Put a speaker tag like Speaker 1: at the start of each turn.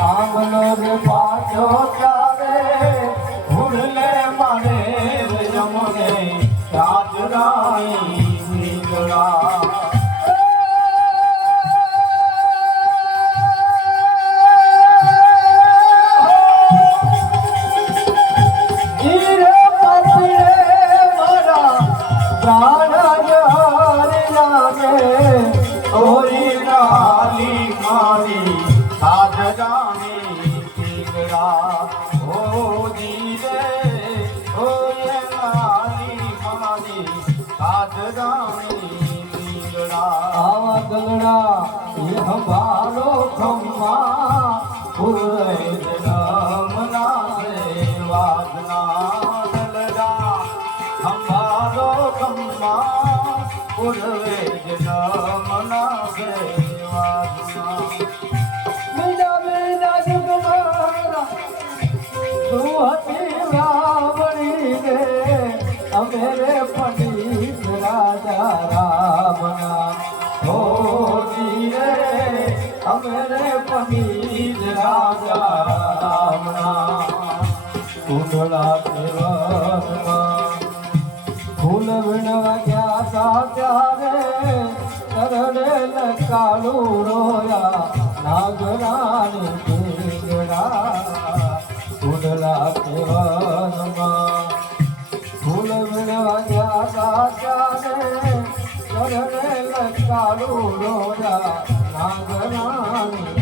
Speaker 1: આમલો રે પાછો ચારે ભૂલે મારે જમને રાજરાણી નીકળા નીકળા ઓ દીરે ઓ ફૂલ વીણવા ગયા તા ત્યારે કરડે કાળું રોયા નાગરાણી ફૂલ વીણવા ગયા તા ત્યારે કરડે કાળું રોયા નાગરાણી